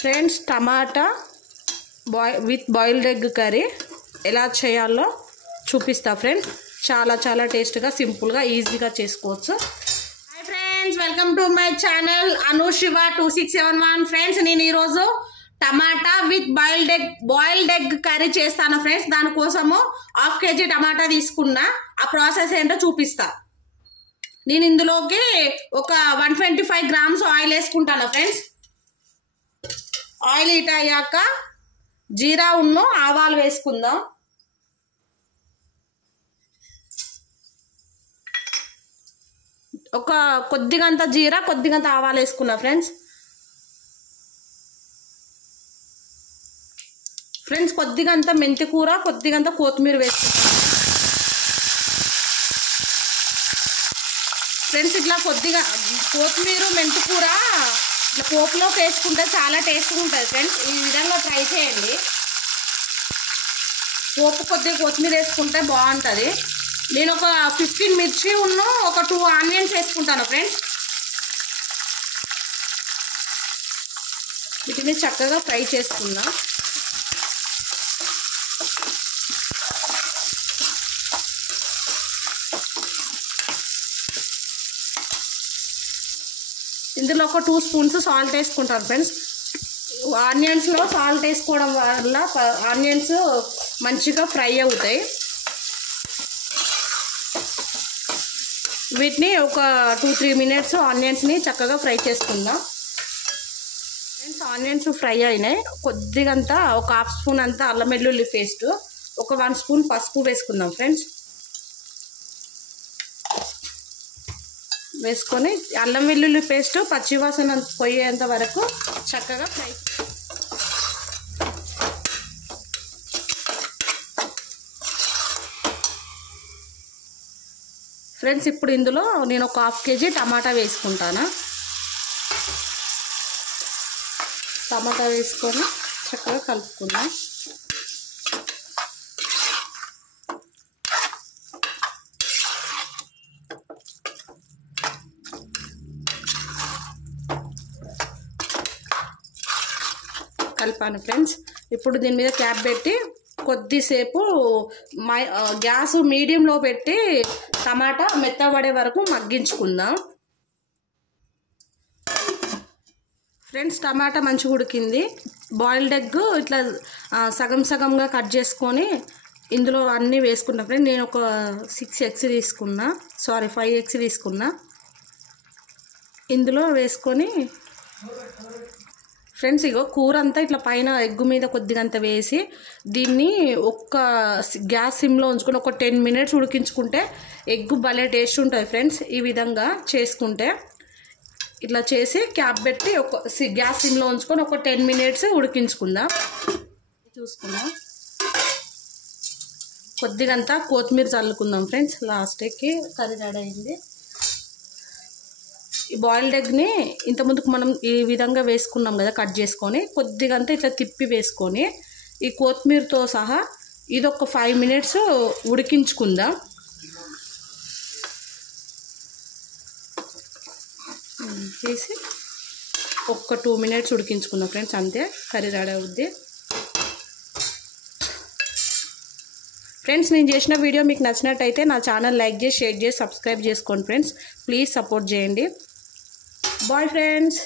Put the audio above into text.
Friends tomato with boiled egg curry ఎలా చేయాలో చూపిస్తా ఫ్రెండ్స్. చాలా చాలా టేస్ట్గా సింపుల్గా ఈజీగా చేసుకోవచ్చు. Hi friends, welcome to my channel Anushiva 2671. Friends, నేను ఈరోజు టమాటా విత్ బాయిల్డ్ ఎగ్ కర్రీ చేస్తాను ఫ్రెండ్స్. దానికోసము 1/2 kg టమాటా తీసుకున్నా. ఆ ప్రాసెస్ ఏంటో చూపిస్తా. నేను ఇందులోకి ఒక 125 grams ఆయిల్ వేసుకుంటాను ఫ్రెండ్స్. ఆయిల్ హీట్ అయ్యాక జీరా ఉన్ను ఆవాలు వేసుకుందాం. ఒక కొద్దిగంత జీరా కొద్దిగంత ఆవాలు వేసుకున్నా ఫ్రెండ్స్. కొద్దిగంత మెంతి కూర కొద్దిగంత కొత్తిమీర వేసుకుంటాం ఫ్రెండ్స్. ఇట్లా కొద్దిగా కొత్తిమీర మెంతి కూర ఇట్లా పోపులోకి వేసుకుంటే చాలా టేస్ట్గా ఉంటుంది ఫ్రెండ్స్. ఈ విధంగా ట్రై చేయండి. పోపు కొద్దిగా కొత్తిమీర వేసుకుంటే బాగుంటుంది. నేను ఒక 15 మిర్చి ఒక 2 ఆనియన్స్ వేసుకుంటాను ఫ్రెండ్స్. వీటిని చక్కగా ఫ్రై చేసుకుందాం. ఇందులో ఒక 2 స్పూన్స్ సాల్ట్ వేసుకుంటాను ఫ్రెండ్స్. ఆనియన్స్లో సాల్ట్ వేసుకోవడం వల్ల ఆనియన్స్ మంచిగా ఫ్రై అవుతాయి. వీటిని ఒక 2-3 minutes ఆనియన్స్ని చక్కగా ఫ్రై చేసుకుందాం ఫ్రెండ్స్. ఆనియన్స్ ఫ్రై అయినాయి. కొద్దిగంత ఒక 1/2 స్పూన్ అంతా అల్లం వెల్లుల్లి పేస్ట్, ఒక 1 స్పూన్ పసుపు వేసుకుందాం ఫ్రెండ్స్. వేసుకొని అల్లం వెల్లుల్లి పేస్ట్ పచ్చివాసన పోయేంత వరకు చక్కగా ఫ్రై. ఫ్రెండ్స్, ఇప్పుడు ఇందులో నేను ఒక 1/2 kg టమాటా వేసుకుంటాను. టమాటా వేసుకొని చక్కగా కలుపుకుందాం. కలిపాను ఫ్రెండ్స్. ఇప్పుడు దీని మీద క్యాప్ పెట్టి కొద్దిసేపు గ్యాస్ మీడియంలో పెట్టి టమాటా మెత్తబడే వరకు మగ్గించుకుందాం ఫ్రెండ్స్. టమాటా మంచిగా ఉడికింది. బాయిల్డ్ ఎగ్ ఇట్లా సగం సగంగా కట్ చేసుకొని ఇందులో అన్నీ వేసుకున్నా ఫ్రెండ్స్. నేను ఒక 5 eggs తీసుకున్నా. ఇందులో వేసుకొని ఫ్రెండ్స్, ఇగో కూర అంతా ఇట్లా పైన ఎగ్ మీద కొద్దిగంత వేసి దీన్ని ఒక్క గ్యాస్ సిమ్లో ఉంచుకొని ఒక 10 minutes ఉడికించుకుంటే ఎగ్ భలే టేస్ట్ ఉంటుంది ఫ్రెండ్స్. ఈ విధంగా చేసుకుంటే ఇట్లా చేసి క్యాప్ పెట్టి ఒక గ్యాస్ సిమ్లో ఉంచుకొని ఒక 10 minutes ఉడికించుకుందాం. చూసుకుందాం. కొద్దిగంత కొత్తిమీర చల్లుకుందాం ఫ్రెండ్స్. లాస్ట్కి కర్రీ రెడీ అయింది. ఈ బాయిల్డ్ ఎగ్ని ఇంతకుముందుకు మనం ఈ విధంగా వేసుకున్నాం కదా, కట్ చేసుకొని కొద్దిగంతా ఇట్లా తిప్పి వేసుకొని ఈ కొత్తిమీరతో సహా ఇది ఒక 5 minutes ఉడికించుకుందాం. తీసి ఒక 2 minutes ఉడికించుకుందాం ఫ్రెండ్స్. అంతే, కర్రీ రెడీ అవుద్ది ఫ్రెండ్స్. నేను చేసిన వీడియో మీకు నచ్చినట్టయితే నా ఛానల్ లైక్ చేసి, షేర్ చేసి, సబ్స్క్రైబ్ చేసుకోండి ఫ్రెండ్స్. ప్లీజ్ సపోర్ట్ చేయండి. Bye friends.